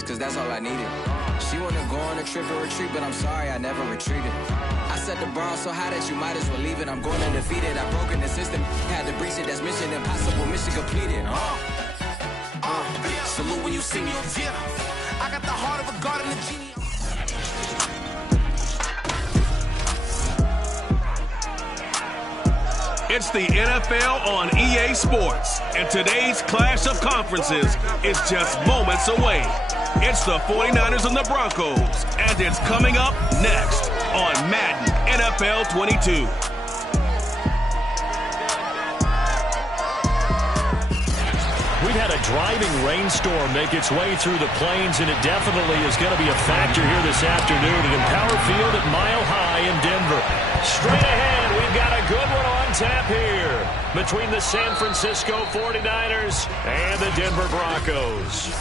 memories, cause that's all I needed. She wanna go on a trip or retreat, but I'm sorry, I never retreated. I set the bar so high that you might as well leave it. I'm going undefeated. I've broken the system. Had to breach it. That's mission impossible. Mission completed. Salute when you see me. I got the heart of a god and a genie. It's the NFL on EA Sports, and today's clash of conferences is just moments away. It's the 49ers and the Broncos, and it's coming up next on Madden NFL 22. We've had a driving rainstorm make its way through the plains, and it definitely is going to be a factor here this afternoon at Empower Field at Mile High in Denver. Straight ahead, we've got a good one on tap here between the San Francisco 49ers and the Denver Broncos.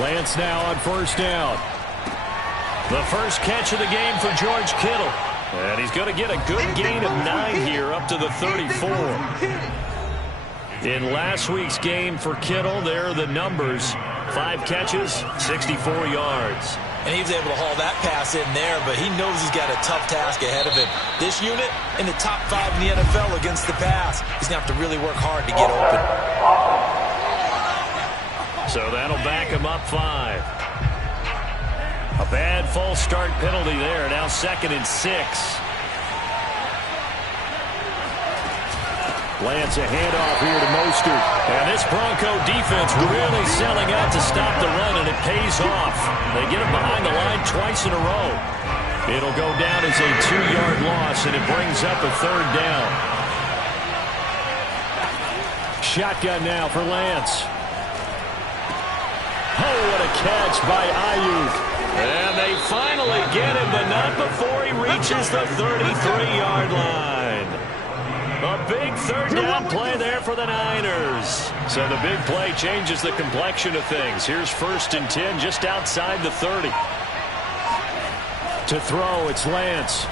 Lance now on first down. The first catch of the game for George Kittle. And he's going to get a good gain of 9 here up to the 34. In last week's game for Kittle, there are the numbers. 5 catches, 64 yards. And he was able to haul that pass in there, but he knows he's got a tough task ahead of him. This unit in the top 5 in the NFL against the pass. He's going to have to really work hard to get open. So that'll back him up 5. A bad false start penalty there. Now 2nd and 6. Lance a handoff here to Mostert. And this Bronco defense really selling out to stop the run, and it pays off. They get him behind the line twice in a row. It'll go down as a 2-yard loss, and it brings up a 3rd down. Shotgun now for Lance. Oh, what a catch by Ayuk. And they finally get him, but not before he reaches the 33-yard line. A big 3rd down play there for the Niners. So the big play changes the complexion of things. Here's 1st and 10 just outside the 30. To throw, it's Lance.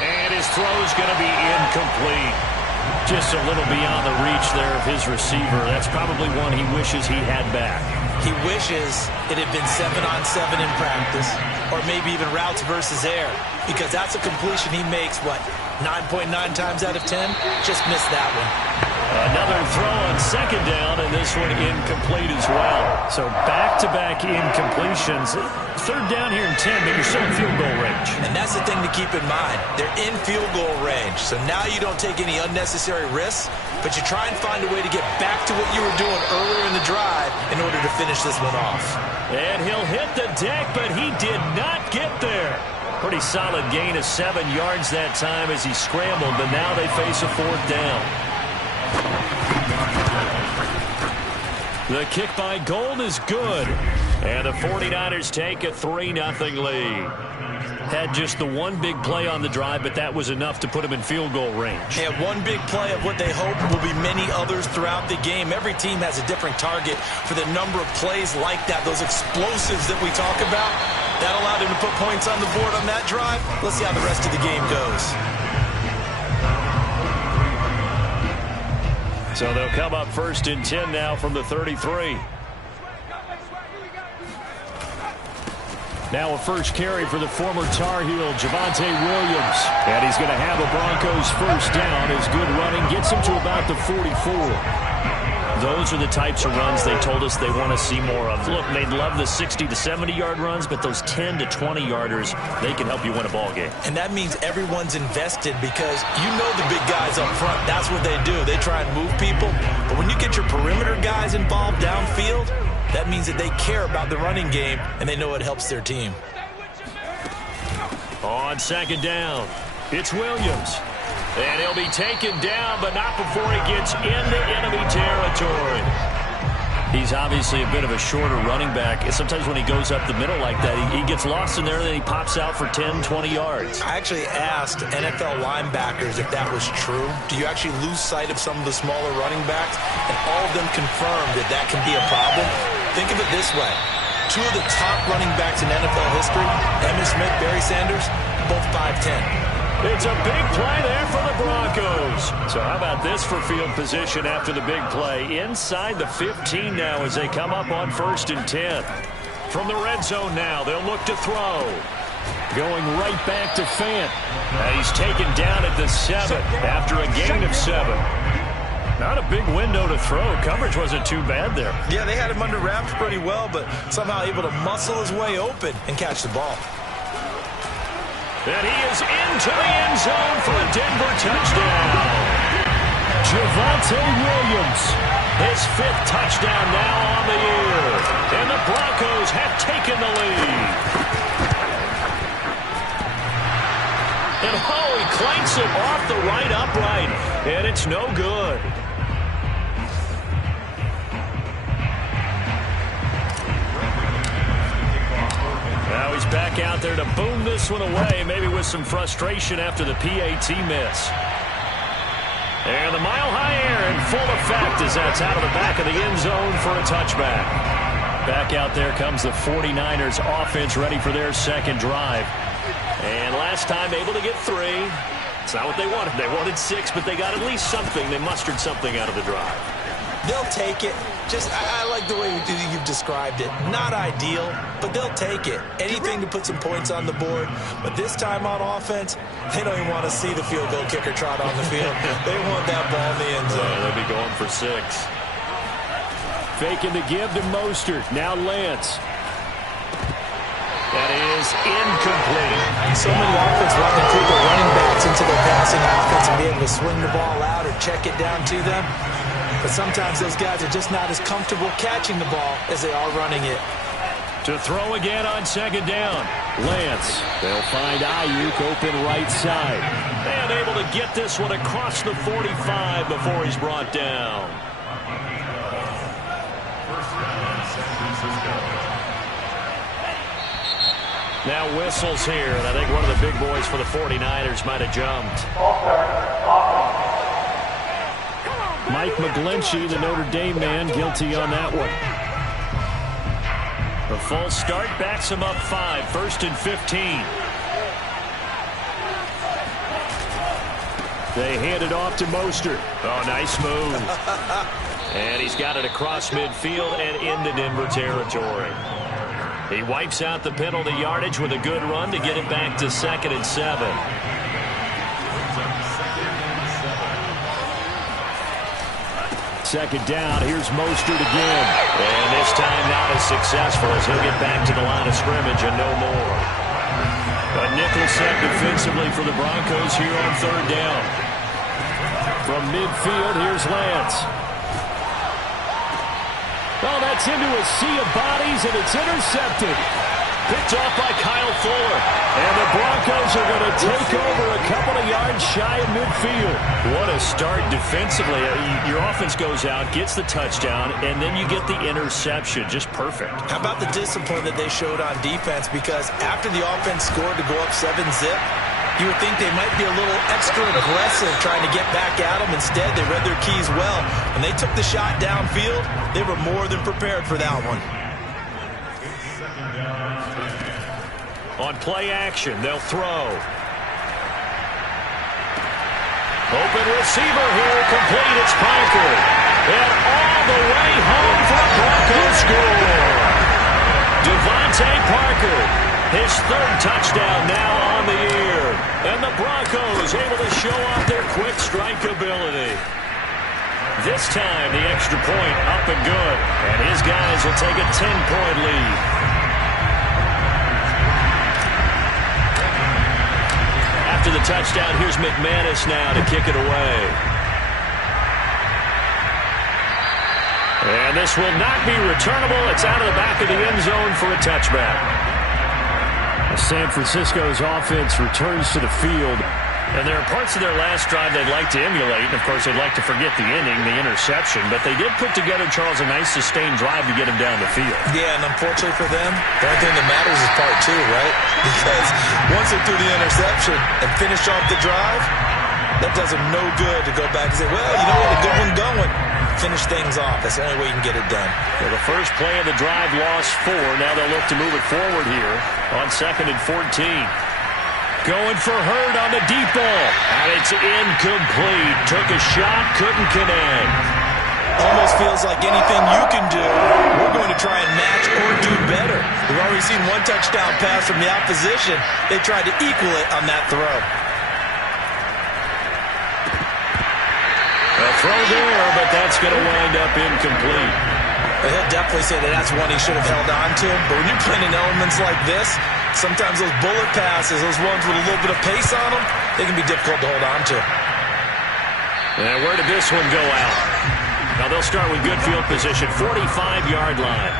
And his throw's going to be incomplete. Just a little beyond the reach there of his receiver. That's probably one he wishes he had back. He wishes it had been 7-on-7 in practice, or maybe even routes versus air, because that's a completion he makes, 9.9 times out of 10? Just missed that one. Another throw on 2nd down, and this one incomplete as well. So back-to-back incompletions. 3rd down here in 10, but you're still in field goal range. And that's the thing to keep in mind. They're in field goal range. So now you don't take any unnecessary risks, but you try and find a way to get back to what you were doing earlier in the drive in order to finish this one off. And he'll hit the deck, but he did not get there. Pretty solid gain of 7 yards that time as he scrambled, but now they face a 4th down. The kick by Gold is good. And the 49ers take a 3-0 lead. Had just the one big play on the drive, but that was enough to put him in field goal range. They have one big play of what they hope will be many others throughout the game. Every team has a different target for the number of plays like that, those explosives that we talk about. That allowed him to put points on the board on that drive. Let's see how the rest of the game goes. So they'll come up 1st and 10 now from the 33. Now a first carry for the former Tar Heel, Javonte Williams. And he's going to have a Broncos 1st down. His good running gets him to about the 44. Those are the types of runs they told us they want to see more of. Look, they'd love the 60 to 70-yard runs, but those 10 to 20-yarders, they can help you win a ball game. And that means everyone's invested because you know the big guys up front. That's what they do. They try and move people. But when you get your perimeter guys involved downfield, that means that they care about the running game, and they know it helps their team. On 2nd down, it's Williams. And he'll be taken down, but not before he gets into enemy territory. He's obviously a bit of a shorter running back. Sometimes when he goes up the middle like that, he gets lost in there, and then he pops out for 10, 20 yards. I actually asked NFL linebackers if that was true. Do you actually lose sight of some of the smaller running backs? And all of them confirmed that that can be a problem. Think of it this way. 2 of the top running backs in NFL history, Emmitt Smith, Barry Sanders, both 5'10". It's a big play there for the Broncos. So how about this for field position after the big play? Inside the 15 now as they come up on 1st and 10. From the red zone now, they'll look to throw. Going right back to Fant. He's taken down at the 7 after a gain of 7. Not a big window to throw. Coverage wasn't too bad there. Yeah, they had him under wraps pretty well, but somehow able to muscle his way open and catch the ball. And he is into the end zone for a Denver touchdown. Javonte Williams, his 5th touchdown now on the year. And the Broncos have taken the lead. And he clanks it off the right upright, and it's no good. Now he's back out there to boom this one away, maybe with some frustration after the PAT miss. And the mile-high air in full effect as that's out of the back of the end zone for a touchback. Back out there comes the 49ers offense ready for their second drive. And last time able to get 3. It's not what they wanted. They wanted 6, but they got at least something. They mustered something out of the drive. They'll take it. I like the way you've described it. Not ideal, but they'll take it. Anything to put some points on the board. But this time on offense, they don't even want to see the field goal kicker trot on the field. They want that ball in the end zone. They'll be going for 6. Faking the give to Mostert. Now Lance. That is incomplete. So many offense want to include their running backs into their passing offense and be able to swing the ball out or check it down to them. But sometimes those guys are just not as comfortable catching the ball as they are running it. To throw again on 2nd down. Lance. They'll find Ayuk open right side. And able to get this one across the 45 before he's brought down. Now whistles here, and I think one of the big boys for the 49ers might have jumped. Mike McGlinchey, the Notre Dame man, guilty on that one. The full start backs him up 5, 1st and 15. They hand it off to Mostert. Oh, nice move. And he's got it across midfield and into Denver territory. He wipes out the penalty yardage with a good run to get it back to 2nd and 7. Second down, here's Mostert again. And this time not as successful as he'll get back to the line of scrimmage and no more. A nickel set defensively for the Broncos here on 3rd down. From midfield, here's Lance. Oh, that's into a sea of bodies, and it's intercepted. Picked off by Kyle Fuller. And the Broncos are going to take over a couple of yards shy of midfield. What a start defensively. Your offense goes out, gets the touchdown, and then you get the interception. Just perfect. How about the discipline that they showed on defense? Because after the offense scored to go up 7-zip, you would think they might be a little extra aggressive trying to get back at them. Instead, they read their keys well. When they took the shot downfield, they were more than prepared for that one. On play action, they'll throw. Open receiver here, complete, it's Parker. And all the way home for a Broncos score. Devontae Parker, his 3rd touchdown now on the year. And the Broncos able to show off their quick strike ability. This time, the extra point up and good. And his guys will take a 10-point lead. After the touchdown, here's McManus now to kick it away. And this will not be returnable. It's out of the back of the end zone for a touchback. San Francisco's offense returns to the field. And there are parts of their last drive they'd like to emulate. And, of course, they'd like to forget the inning, the interception. But they did put together, Charles, a nice sustained drive to get him down the field. Yeah, and unfortunately for them, the only thing that matters is part 2, right? Because once they threw the interception and finished off the drive, that does them no good to go back and say, well, you know what, a good one going. Finish things off. That's the only way you can get it done. Well, the first play of the drive lost 4. Now they'll look to move it forward here on 2nd and 14. Going for Hurd on the deep ball. And it's incomplete. Took a shot, couldn't connect. Almost feels like anything you can do, we're going to try and match or do better. We've already seen one touchdown pass from the opposition. They tried to equal it on that throw. A throw there, but that's going to wind up incomplete. He'll definitely say that that's one he should have held on to. But when you're playing in elements like this, sometimes those bullet passes, those ones with a little bit of pace on them, they can be difficult to hold on to. And where did this one go out? Now they'll start with good field position, 45-yard line.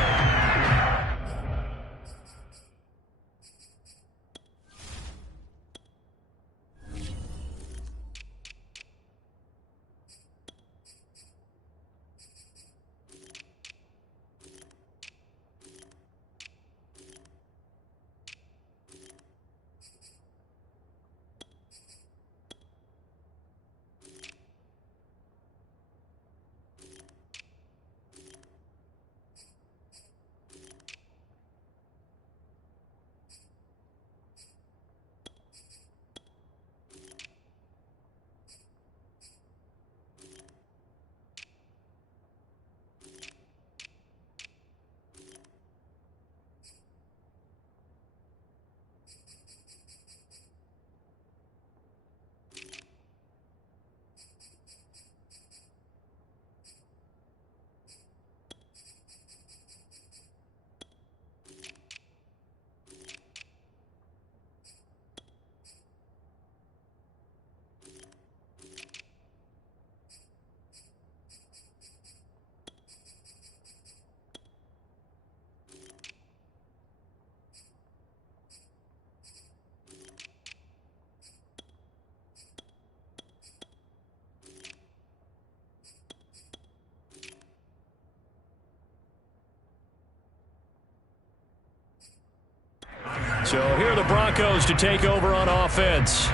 So here are the Broncos to take over on offense.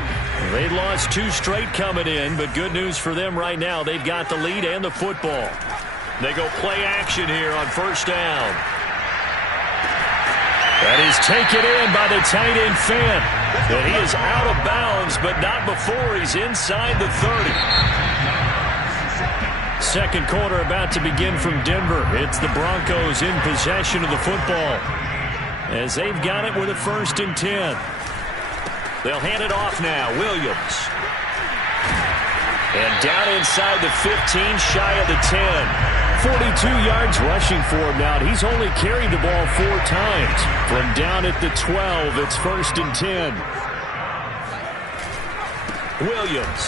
They'd lost 2 straight coming in, but good news for them right now. They've got the lead and the football. They go play action here on first down. That is taken in by the tight end Fant. And he is out of bounds, but not before he's inside the 30. Second quarter about to begin from Denver. It's the Broncos in possession of the football, as they've got it with a 1st and 10. They'll hand it off now. Williams. And down inside the 15, shy of the 10. 42 yards rushing for him now. He's only carried the ball 4 times. From down at the 12, it's 1st and 10. Williams.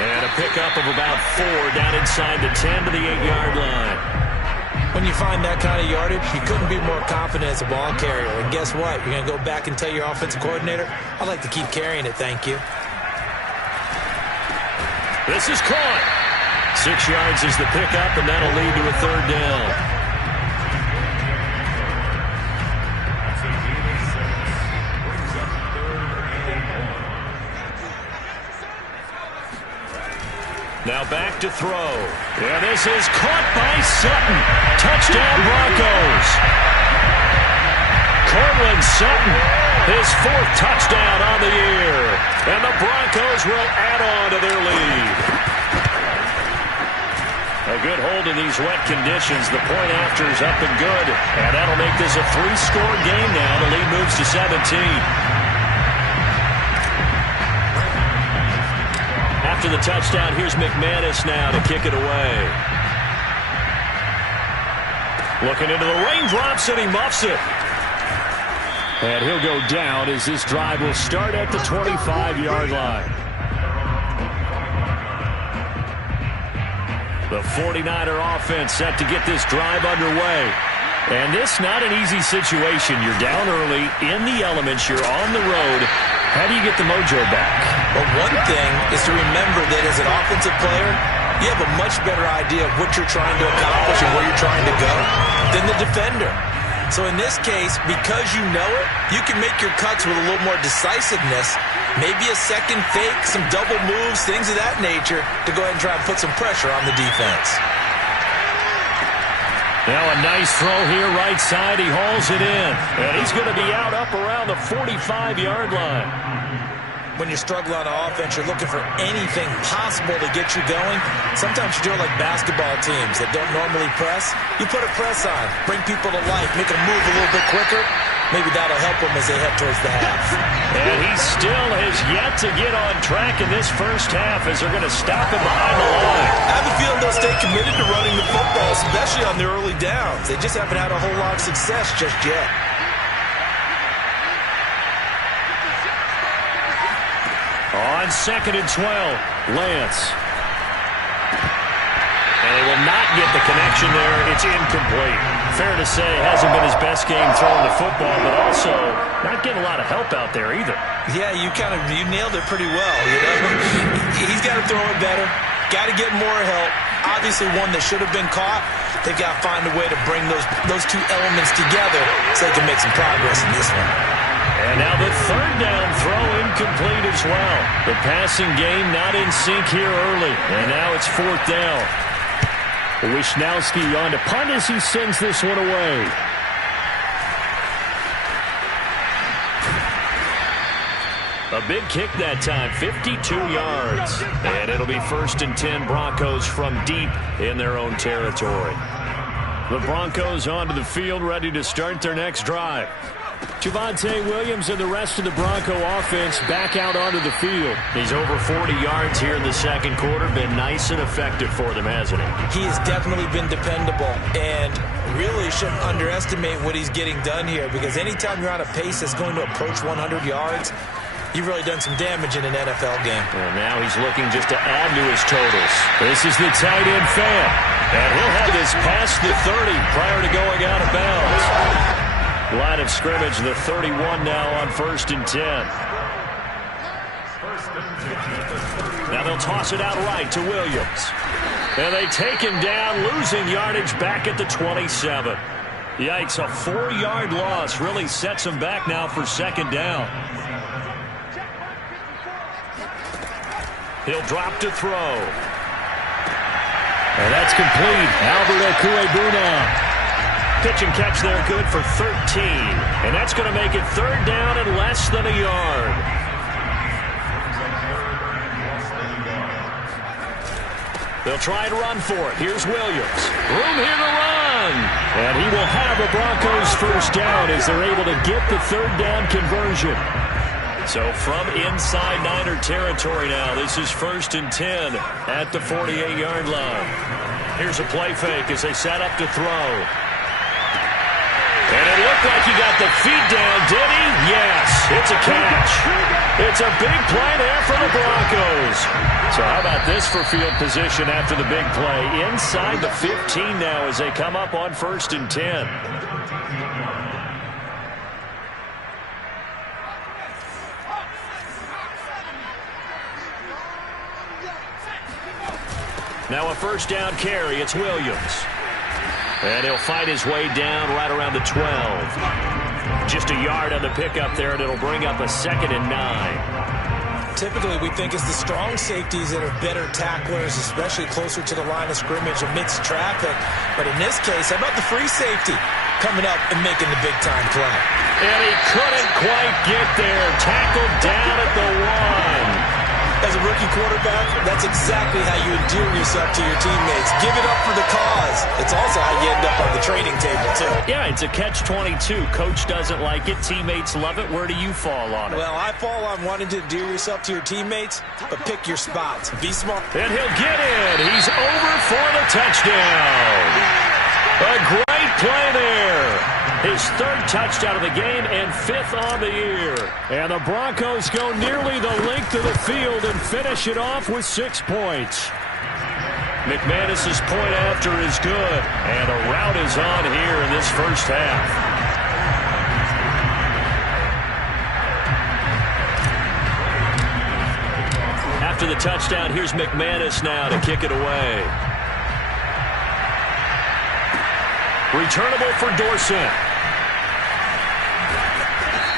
And a pickup of about 4 down inside the 10 to the 8-yard line. When you find that kind of yardage, you couldn't be more confident as a ball carrier. And guess what? You're going to go back and tell your offensive coordinator, I'd like to keep carrying it, thank you. This is caught. 6 yards is the pickup, and that'll lead to a 3rd down. Now back to throw. And this is caught by Sutton. Touchdown Broncos. Cortland Sutton, his 4th touchdown on the year. And the Broncos will add on to their lead. A good hold in these wet conditions. The point after is up and good. And that'll make this a 3-score game now. The lead moves to 17. After the touchdown, here's McManus now to kick it away. Looking into the raindrops, and he muffs it. And he'll go down as this drive will start at the 25-yard line. The 49er offense set to get this drive underway. And this not an easy situation. You're down early, in the elements, you're on the road. How do you get the mojo back? Well, one thing is to remember that as an offensive player, you have a much better idea of what you're trying to accomplish and where you're trying to go than the defender. So in this case, because you know it, you can make your cuts with a little more decisiveness, maybe a second fake, some double moves, things of that nature, to go ahead and try and put some pressure on the defense. Now a nice throw here right side. He hauls it in. And he's going to be out up around the 45-yard line. When you're struggling on offense, you're looking for anything possible to get you going. Sometimes you do it like basketball teams that don't normally press. You put a press on, bring people to life, make them move a little bit quicker. Maybe that'll help them as they head towards the half. And he still has yet to get on track in this first half as they're going to stop him behind the line. I have a feeling they'll stay committed to running the football, especially on the early downs. They just haven't had a whole lot of success just yet. On 2nd and 12, Lance. And they will not get the connection there. It's incomplete. Fair to say, hasn't been his best game throwing the football, but also not getting a lot of help out there either. Yeah, you nailed it pretty well, you know. He's got to throw it better. Got to get more help. Obviously one that should have been caught. They've got to find a way to bring those two elements together so they can make some progress in this one. And now the third down throw incomplete as well. The passing game not in sync here early. And now it's 4th down. Wishnowski on to punt as he sends this one away. A big kick that time, 52 yards. And it'll be 1st and 10 Broncos from deep in their own territory. The Broncos onto the field ready to start their next drive. Javonte Williams and the rest of the Bronco offense back out onto the field. He's over 40 yards here in the second quarter. Been nice and effective for them, hasn't he? He has definitely been dependable and really shouldn't underestimate what he's getting done here, because anytime you're on a pace that's going to approach 100 yards, you've really done some damage in an NFL game. And now he's looking just to add to his totals. This is the tight end fan. And he'll have this past the 30 prior to going out of bounds. Line of scrimmage, the 31 now on 1st and 10. Now they'll toss it out right to Williams. And they take him down, losing yardage back at the 27. Yikes, a 4-yard loss really sets him back now for 2nd down. He'll drop to throw. And that's complete. Albert Okuebuna. Pitch and catch there, good for 13. And that's going to make it 3rd down and less than a yard. They'll try and run for it. Here's Williams. Room here to run. And he will have a Broncos 1st down as they're able to get the 3rd down conversion. So from inside Niner territory now, this is 1st and 10 at the 48-yard line. Here's a play fake as they set up to throw. And it looked like he got the feet down, did he? Yes, it's a catch. It's a big play there for the Broncos. So how about this for field position after the big play? Inside the 15 now as they come up on 1st and 10. Now a 1st down carry, it's Williams. And he'll fight his way down right around the 12. Just a yard on the pickup there, and it'll bring up a 2nd and 9. Typically, we think it's the strong safeties that are better tacklers, especially closer to the line of scrimmage amidst traffic. But in this case, how about the free safety coming up and making the big-time play? And he couldn't quite get there. Tackled down at the 1. As a rookie quarterback, that's exactly how you endear yourself to your teammates. Give it up for the cause. It's also how you end up on the training table, too. Yeah, it's a catch-22. Coach doesn't like it. Teammates love it. Where do you fall on it? Well, I fall on wanting to endear yourself to your teammates, but pick your spots. Be smart. And he'll get in. He's over for the touchdown. A great play there. His 3rd touchdown of the game and 5th on the year. And the Broncos go nearly the length of the field and finish it off with 6 points. McManus's point after is good. And a rout is on here in this first half. After the touchdown, here's McManus now to kick it away. Returnable for Dorsett.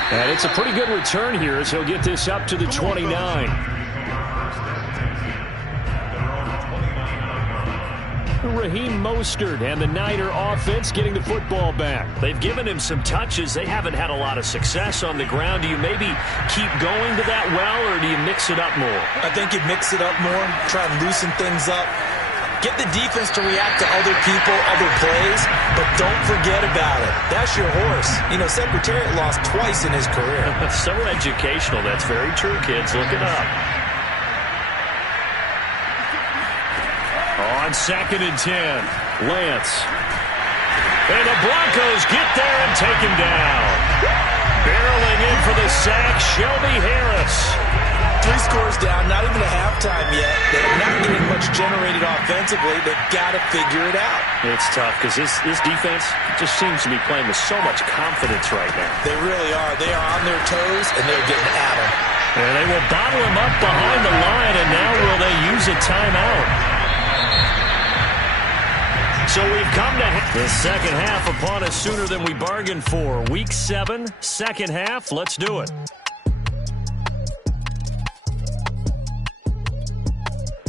And it's a pretty good return here as he'll get this up to the 29. Raheem Mostert and the Niner offense getting the football back. They've given him some touches. They haven't had a lot of success on the ground. Do you maybe keep going to that well, or do you mix it up more? I think you mix it up more, try and loosen things up. Get the defense to react to other people, other plays, but don't forget about it. That's your horse. You know, Secretariat lost twice in his career. So educational. That's very true, kids. Look it up. On 2nd and 10, Lance. And the Broncos get there and take him down. Barreling in for the sack, Shelby Harris. 3 scores down, not even a halftime yet. They're not getting much generated offensively. They've got to figure it out. It's tough because this defense just seems to be playing with so much confidence right now. They really are. They are on their toes, and they're getting at them. And they will bottle him up behind the line, and now will they use a timeout? So we've come to the second half upon us sooner than we bargained for. Week 7, second half. Let's do it.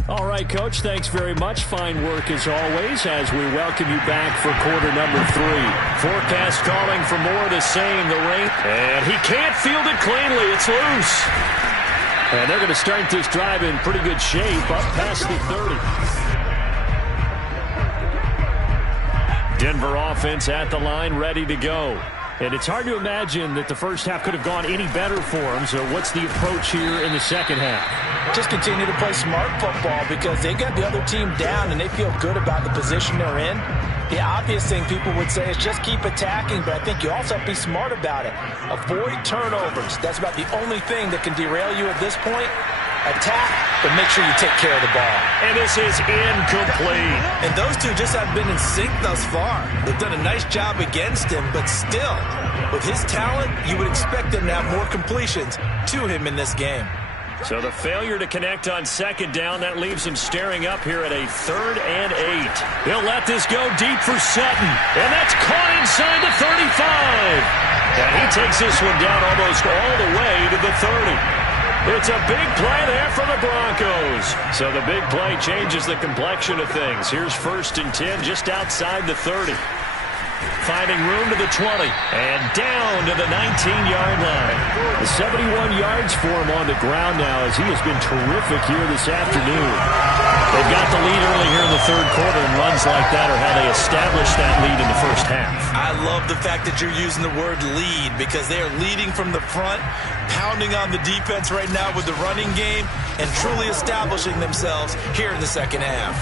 All right, Coach, thanks very much. Fine work as always as we welcome you back for quarter number 3. Forecast calling for more of the same. The rain, and he can't field it cleanly. It's loose. And they're going to start this drive in pretty good shape up past the 30. Denver offense at the line, ready to go. And it's hard to imagine that the first half could have gone any better for them. So what's the approach here in the second half? Just continue to play smart football because they got the other team down and they feel good about the position they're in. The obvious thing people would say is just keep attacking, but I think you also have to be smart about it. Avoid turnovers. That's about the only thing that can derail you at this point. Attack, but make sure you take care of the ball. And this is incomplete. And those two just have been in sync thus far. They've done a nice job against him, but still, with his talent, you would expect them to have more completions to him in this game. So the failure to connect on second down, that leaves him staring up here at a 3rd and 8. He'll let this go deep for Sutton. And that's caught inside the 35. And he takes this one down almost all the way to the 30. It's a big play there for the Broncos. So the big play changes the complexion of things. Here's 1st and 10 just outside the 30. Finding room to the 20 and down to the 19-yard line. The 71 yards for him on the ground now as he has been terrific here this afternoon. They've got the lead early here in the 3rd quarter, and runs like that are how they establish that lead in the first half. I love the fact that you're using the word lead because they are leading from the front, pounding on the defense right now with the running game, and truly establishing themselves here in the second half.